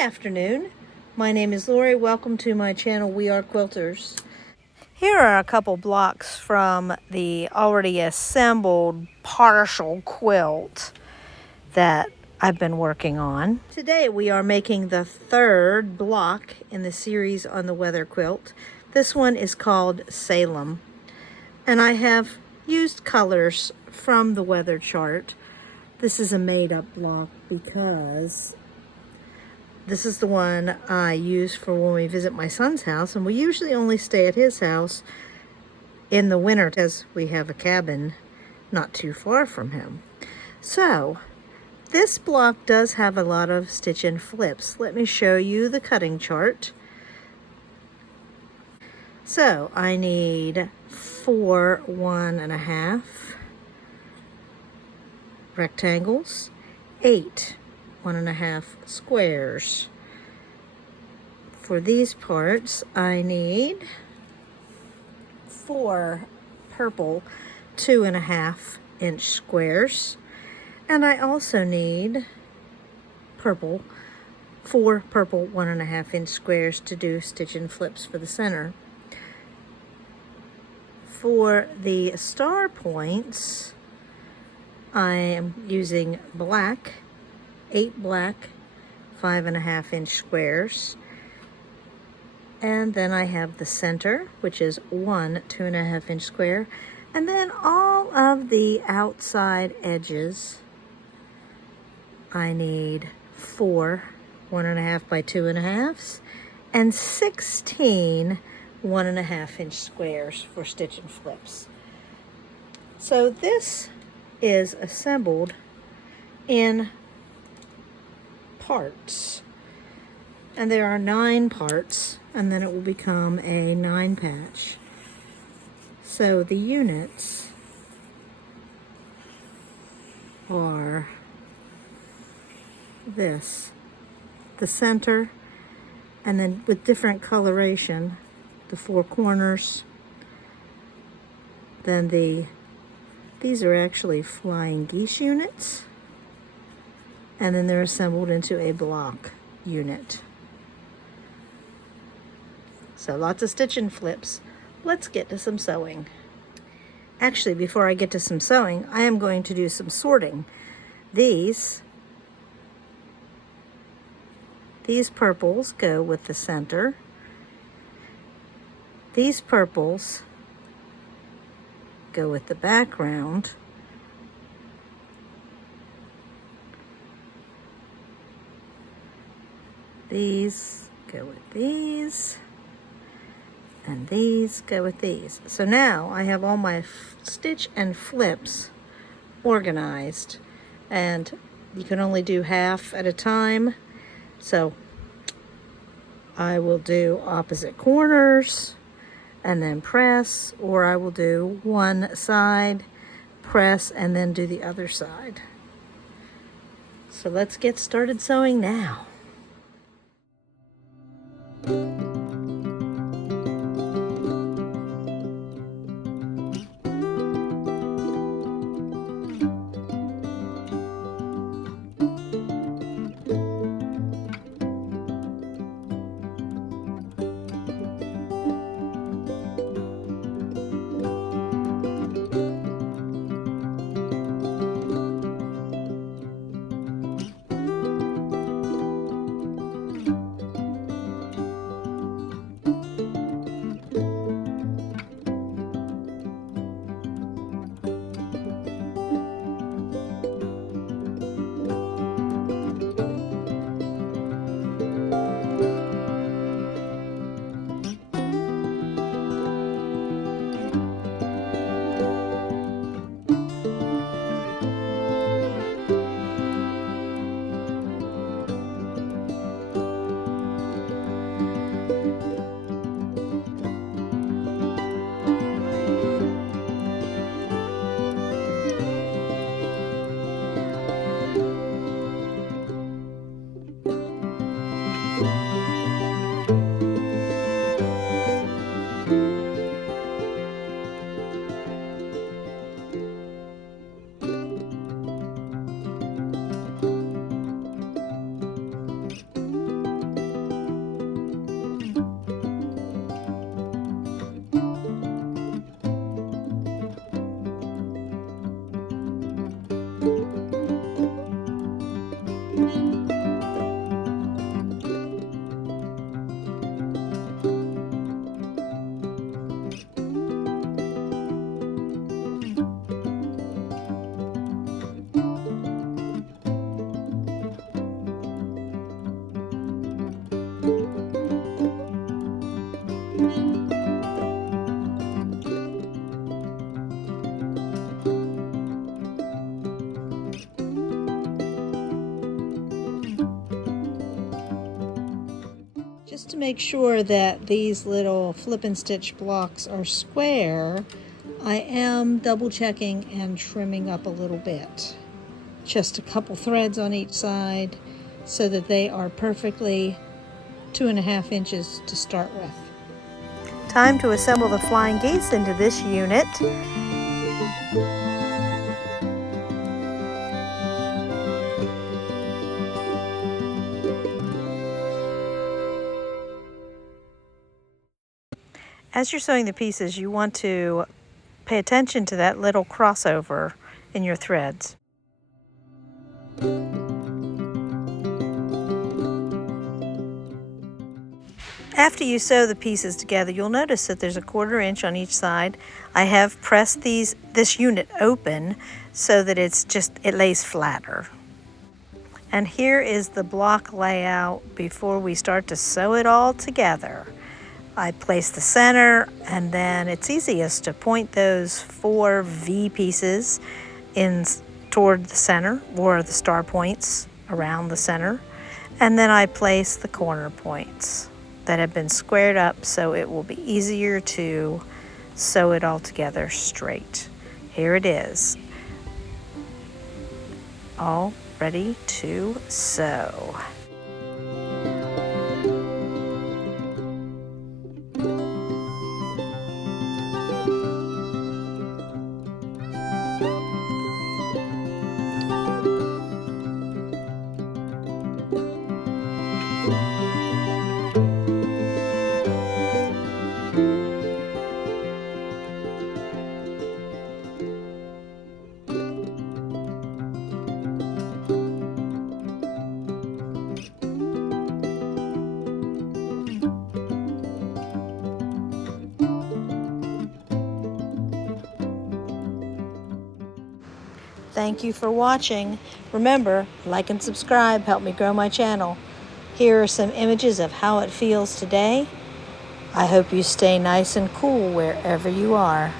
afternoon. My name is Lorrie. Welcome to my channel, We Are Quilters. Here are a couple blocks from the already assembled partial quilt that I've been working on. Today we are making the third block in the series on the weather quilt. This one is called Salem. And I have used colors from the weather chart. This is a made-up block because this is the one I use for when we visit my son's house, and we usually only stay at his house in the winter because we have a cabin not too far from him. So this block does have a lot of stitch and flips. Let me show you the cutting chart. So I need 4 1.5 rectangles, 8 1.5 squares. For these parts, I need 4 purple 2.5 inch squares, and I also need 4 purple 1.5 inch squares to do stitch and flips for the center. For the star points, I am using black, 8 black 5.5 inch squares, and then I have the center, which is 1 2.5 inch square, and then all of the outside edges I need 4 1.5 by 2.5s and 16 1.5 inch squares for stitch and flips. So this is assembled in parts, and there are 9 parts, and then it will become a 9 patch. So the units are this, the center, and then with different coloration, the 4 corners. Then these are actually flying geese units, and then they're assembled into a block unit. So lots of stitch and flips. Let's get to some sewing. Actually, before I get to some sewing, I am going to do some sorting. These purples go with the center. These purples go with the background. These go with these, and these go with these. So now I have all my stitch and flips organized, and you can only do half at a time. So I will do opposite corners and then press, or I will do one side, press, and then do the other side. So let's get started sewing now. to make sure that these little flip and stitch blocks are square, I am double checking and trimming up a little bit. Just a couple threads on each side so that they are perfectly 2.5 inches to start with. Time to assemble the flying geese into this unit. As you're sewing the pieces, you want to pay attention to that little crossover in your threads. After you sew the pieces together, you'll notice that there's a 1/4 inch on each side. I have pressed this unit open so that it lays flatter. And here is the block layout before we start to sew it all together. I place the center, and then it's easiest to point those 4 V pieces in toward the center, or the star points around the center. And then I place the corner points that have been squared up so it will be easier to sew it all together straight. Here it is, all ready to sew. Thank you for watching. Remember, like and subscribe, help me grow my channel. Here are some images of how it feels today. I hope you stay nice and cool wherever you are.